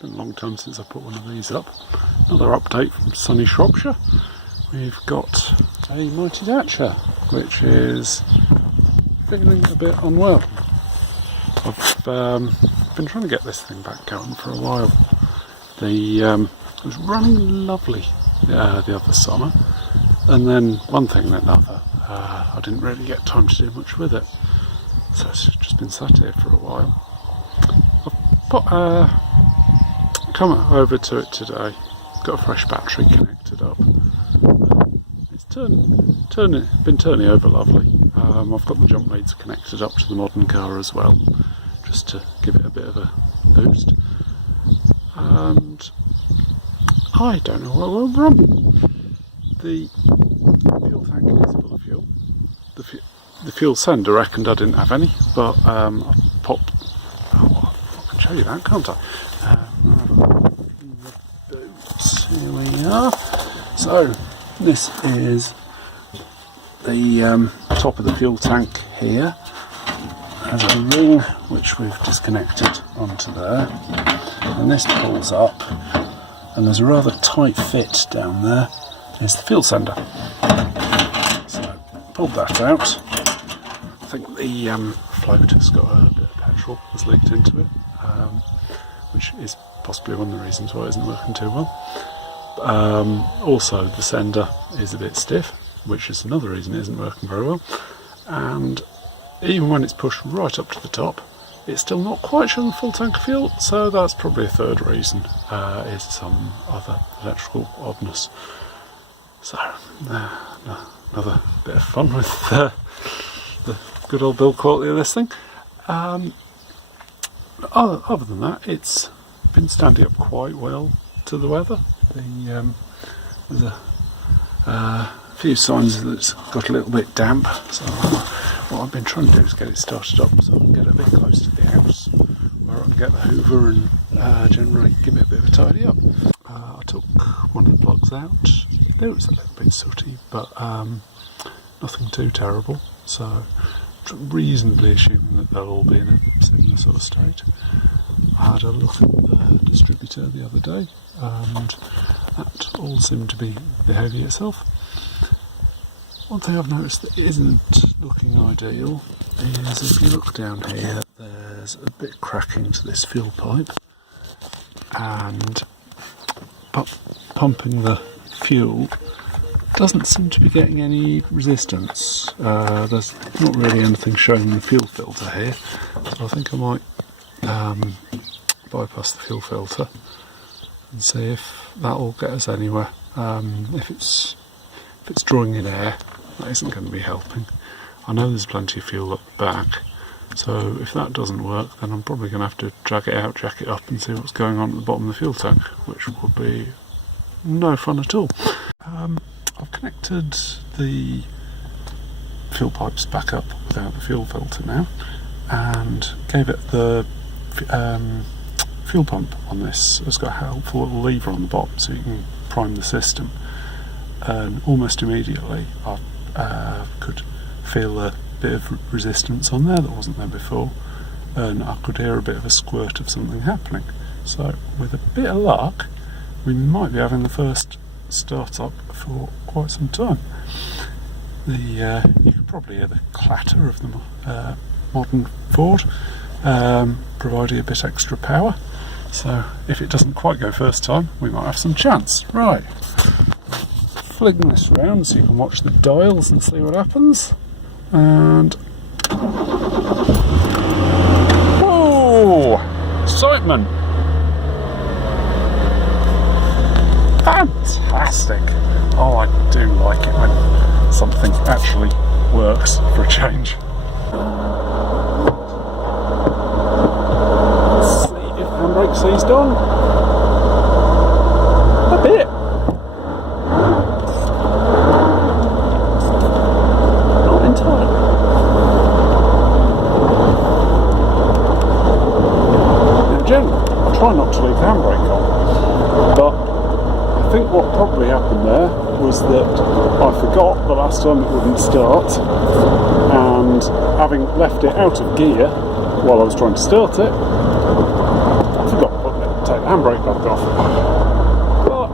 been a long time since I put one of these up. Another update from sunny Shropshire. We've got a mighty Dacia, which is feeling a bit unwell. I've been trying to get this thing back going for a while. It was running lovely the other summer, and then one thing and another, I didn't really get time to do much with it. So it's just been sat here for a while. I've come over to it today, got a fresh battery connected up. It's been turning over lovely. I've got the jump leads connected up to the modern car as well, just to give it a bit of a boost. And I don't know what went wrong. The fuel tank is full of fuel. The fuel sender reckoned I didn't have any, but I popped. Oh, I can show you that, can't I? Boots. Here we are. So this is the top of the fuel tank here. There's a ring which we've disconnected onto there, and this pulls up, and there's a rather tight fit down there. Is the fuel sender. So pulled that out. I think the float has got a bit of petrol that's leaked into it, which is possibly one of the reasons why it isn't working too well. Also the sender is a bit stiff, which is another reason it isn't working very well. And even when it's pushed right up to the top, it's still not quite showing full tank of fuel, so that's probably a third reason, is some other electrical oddness. So, another bit of fun with the good old build quality of this thing. Other than that, it's been standing up quite well to the weather. There's a few signs that it's got a little bit damp, so what I've been trying to do is get it started up so I can get a bit close to the house, where I can get the hoover and generally give it a bit of a tidy up. I took one of the plugs out. It was a little bit sooty, but nothing too terrible, so reasonably assuming that they'll all be in a similar sort of state. I had a look at the distributor the other day, and that all seemed to be behaving itself. One thing I've noticed that isn't looking ideal is if you look down here, there's a bit cracking to this fuel pipe, and pumping the fuel doesn't seem to be getting any resistance. There's not really anything showing in the fuel filter here, so I think I might bypass the fuel filter and see if that will get us anywhere. If it's drawing in air, that isn't going to be helping. I know there's plenty of fuel up the back, so if that doesn't work, then I'm probably going to have to drag it out, jack it up, and see what's going on at the bottom of the fuel tank, which will be no fun at all. I've connected the fuel pipes back up without the fuel filter now, and gave it the fuel pump on this. It's got a helpful little lever on the bottom so you can prime the system, and almost immediately I could feel a bit of resistance on there that wasn't there before, and I could hear a bit of a squirt of something happening. So with a bit of luck, we might be having the first start up for quite some time. You can probably hear the clatter of the modern Ford, providing a bit extra power. So if it doesn't quite go first time, we might have some chance. Right, fling this round so you can watch the dials and see what happens. And whoa, excitement! Fantastic! Oh, I do like it when something actually works for a change. Let's see if handbrake seized on. A bit. Not entirely. Now, generally, I try not to leave the handbrake on, but I think what probably happened there was that I forgot the last time it wouldn't start, and having left it out of gear while I was trying to start it, I forgot to take the handbrake I've got. But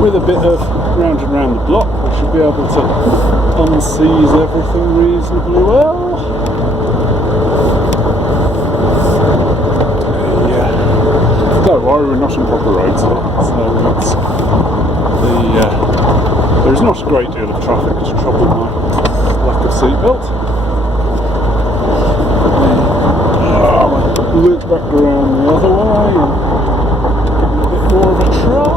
with a bit of round and round the block, we should be able to unseize everything reasonably well. Don't worry, we're not on proper roads here, so there is not a great deal of traffic to trouble my lack of seatbelt. Loop back around the other way and give it a bit more of a try.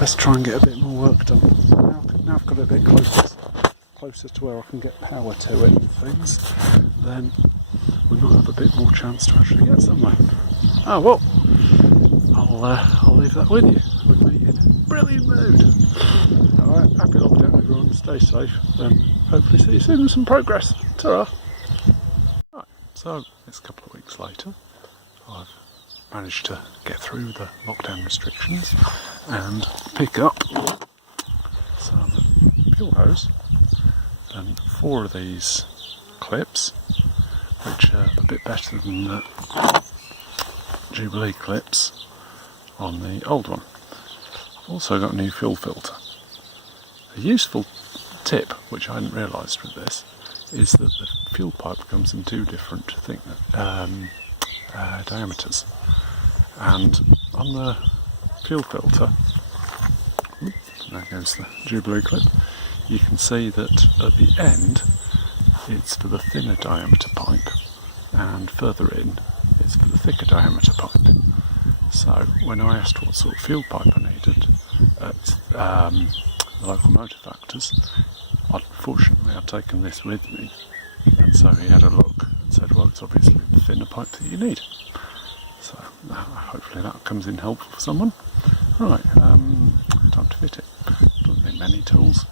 Let's try and get a bit more work done. Now I've got it a bit closer to where I can get power to it and things, then we might have a bit more chance to actually get somewhere. Oh well, I'll leave that with you. With me in brilliant mood. Alright, happy lockdown everyone, stay safe, and hopefully see you soon with some progress. Ta-ra! Right, so it's a couple of weeks later. I've managed to get through the lockdown restrictions and pick up some fuel hose and 4 of these clips, which are a bit better than the Jubilee clips on the old one. I've also got a new fuel filter. A useful tip, which I hadn't realised with this, is that the fuel pipe comes in 2 different diameters, and on the fuel filter, there goes the Jubilee clip, you can see that at the end it's for the thinner diameter pipe, and further in it's for the thicker diameter pipe. So when I asked what sort of fuel pipe I needed at the local motor factors, unfortunately I'd taken this with me, and so he had a look and said, well, it's obviously the thinner pipe that you need. So hopefully that comes in helpful for someone. Right, time to fit it. Doesn't need many tools,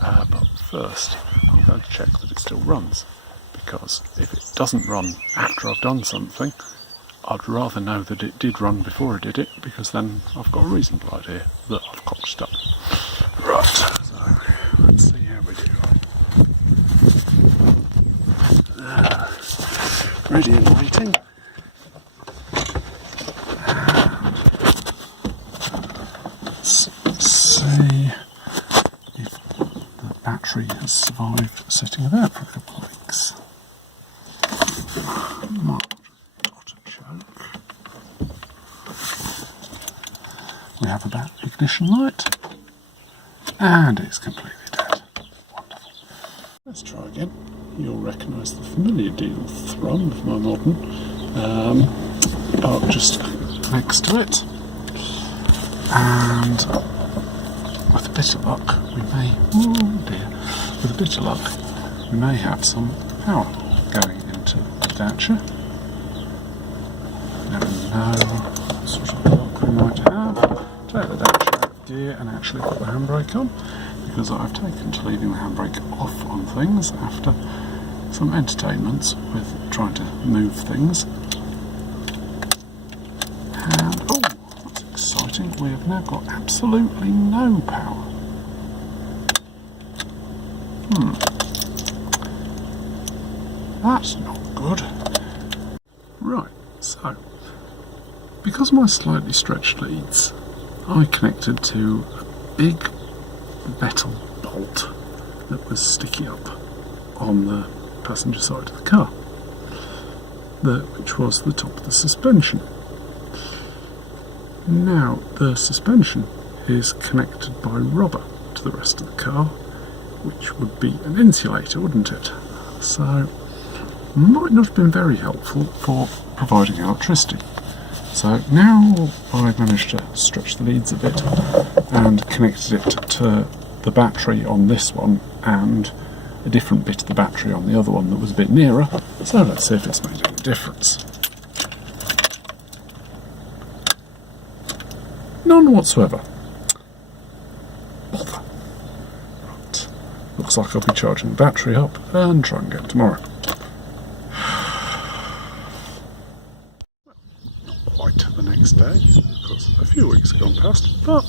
but first I'm going to check that it still runs, because if it doesn't run after I've done something, I'd rather know that it did run before I did it, because then I've got a reasonable idea that I've cocked up. Right, so let's see how we do. Ready and waiting. See if the battery has survived sitting about for a couple of weeks. Might got a choke. We have a back ignition light, and it's completely dead. Wonderful. Let's try again. You'll recognise the familiar diesel thrum of my modern, parked just next to it, and with a bit of luck, we may, with a bit of luck, we may have some power going into the Dacia. Never know what sort of luck we might have. Take the Dacia out of gear and actually put the handbrake on, because I've taken to leaving the handbrake off on things after some entertainments with trying to move things. And, oh, that's exciting, we have now got absolutely no power. That's not good. Right, so, because of my slightly stretched leads, I connected to a big metal bolt that was sticking up on the passenger side of the car, which was the top of the suspension. Now, the suspension is connected by rubber to the rest of the car, which would be an insulator, wouldn't it? So, might not have been very helpful for providing electricity. So now I've managed to stretch the leads a bit and connected it to the battery on this one and a different bit of the battery on the other one that was a bit nearer. So let's see if it's made any difference. None whatsoever. Bother. Right. Looks like I'll be charging the battery up and trying again tomorrow. Not quite the next day, because a few weeks have gone past, but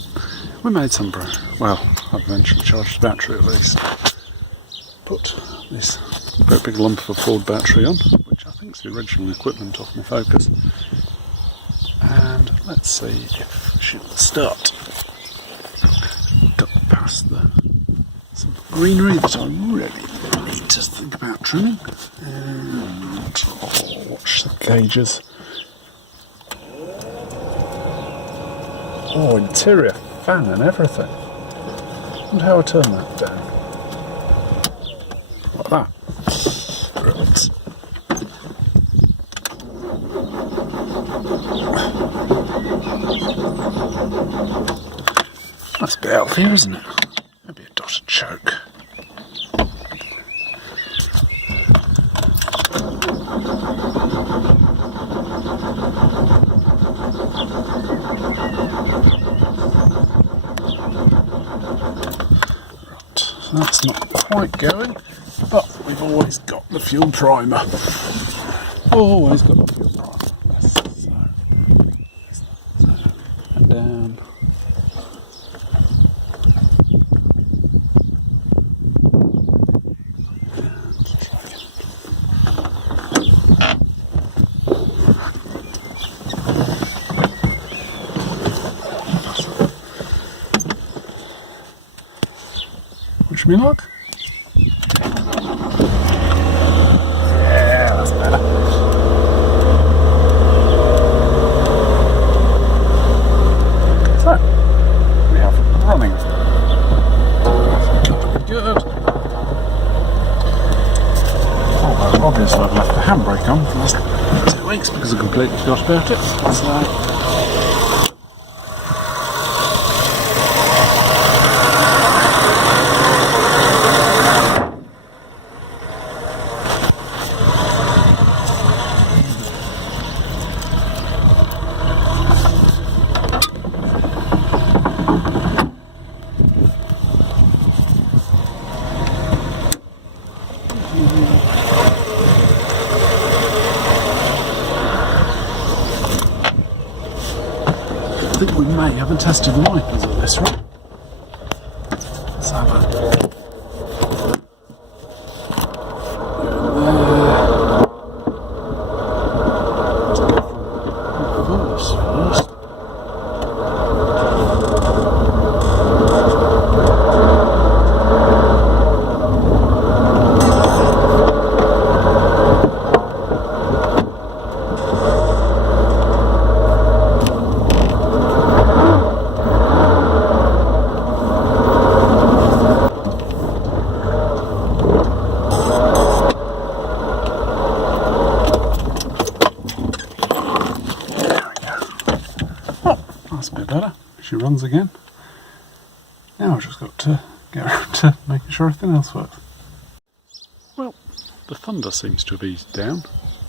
we made some progress. Well, I've eventually charged the battery at least. Put this great big lump of a Ford battery on, which I think is the original equipment off my Focus. And let's see if she'll start. Got past some greenery that I really need to think about trimming. And I'll watch the gauges. Oh, interior fan and everything. And how I turn that down. Like that. Right. That's a bit out here, isn't it? Maybe a dotted choke. Right, so that's not quite going, but we've always got the fuel primer. Always got the fuel primer. So, and down. Wish me luck. Yeah, that's better. So, we have running. Good. Although obviously I've left the handbrake on for the last 2 weeks because I completely forgot about it. So, I think we may have tested the wipers at this rate. Let's have a go there. Let's go from reverse first. That's a bit better. She runs again. Now I've just got to get around to making sure everything else works. Well, the thunder seems to be down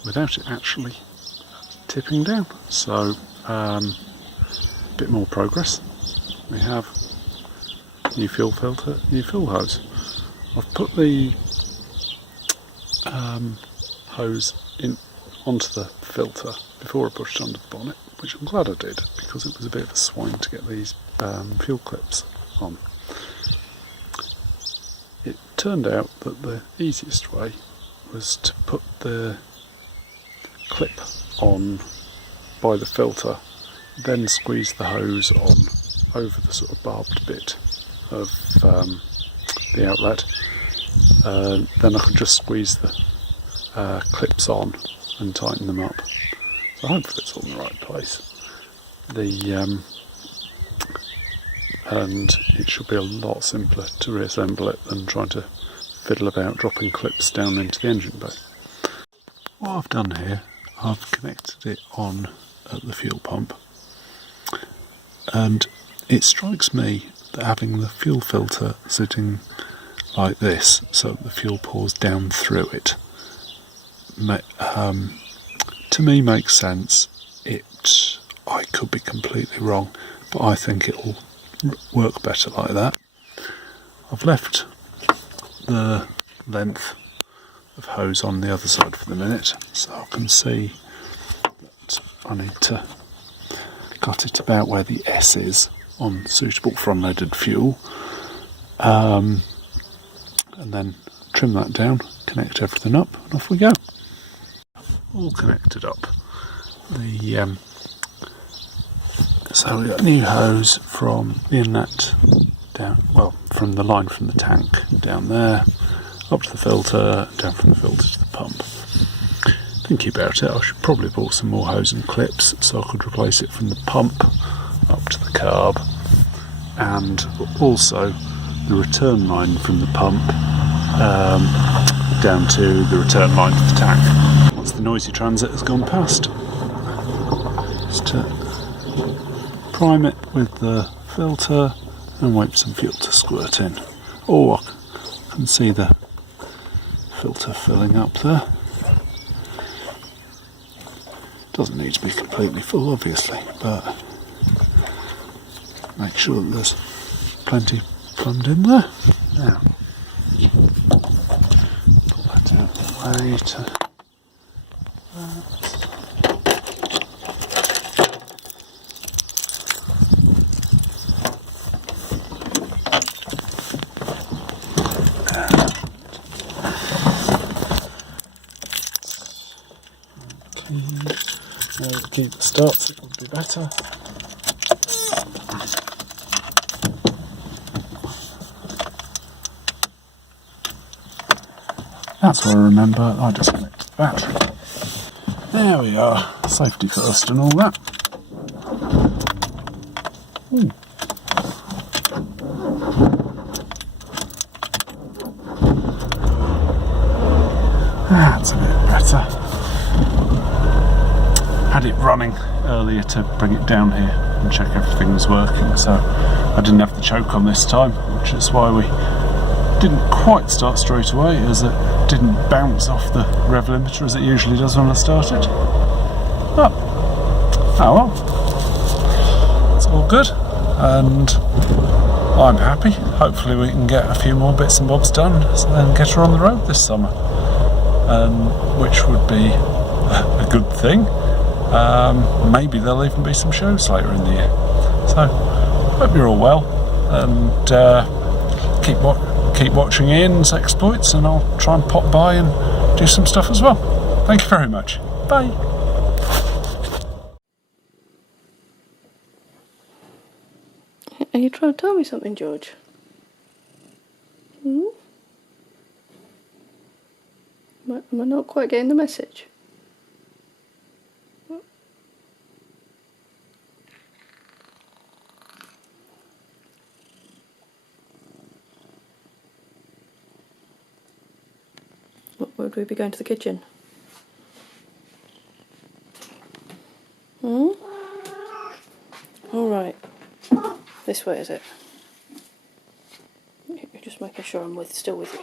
without it actually tipping down. So, a bit more progress. We have new fuel filter, new fuel hose. I've put the hose in onto the filter before I pushed under the bonnet, which I'm glad I did because it was a bit of a swine to get these fuel clips on. It turned out that the easiest way was to put the clip on by the filter, then squeeze the hose on over the sort of barbed bit of the outlet. Then I could just squeeze the clips on and tighten them up. So hopefully it's all in the right place. And it should be a lot simpler to reassemble it than trying to fiddle about dropping clips down into the engine bay. What I've done here, I've connected it on at the fuel pump, and it strikes me that having the fuel filter sitting like this, so the fuel pours down through it, to me makes sense. I could be completely wrong, but I think it'll work better like that. I've left the length of hose on the other side for the minute, so I can see that I need to cut it about where the S is on suitable front-loaded fuel, and then trim that down, connect everything up, and off we go. All connected up. So we've got new hose from the inlet down, well, from the line from the tank down there, up to the filter, down from the filter to the pump. Thinking about it, I should probably bought some more hose and clips so I could replace it from the pump up to the carb, and also the return line from the pump down to the return line for the tank. Once the noisy transit has gone past, just to prime it with the filter and wait for some fuel to squirt in. Oh, I can see the filter filling up there. Doesn't need to be completely full, obviously, but make sure that there's plenty plumbed in there. Now, pull that out of the way to that. Keep the starts, it would be better. That's what I remember, I disconnected the battery. There we are, safety first and all that. Ooh. That's a bit better. Had it running earlier to bring it down here and check everything was working, so I didn't have the choke on this time, which is why we didn't quite start straight away, as it didn't bounce off the rev limiter as it usually does when I start it. But, oh well, it's all good, and I'm happy. Hopefully we can get a few more bits and bobs done and get her on the road this summer, which would be a good thing. Maybe there'll even be some shows later in the year. So, hope you're all well, and keep watching Ian's exploits, and I'll try and pop by and do some stuff as well. Thank you very much. Bye. Are you trying to tell me something, George? Am I not quite getting the message? Would we be going to the kitchen? All right. This way, is it? You're just making sure I'm still with you.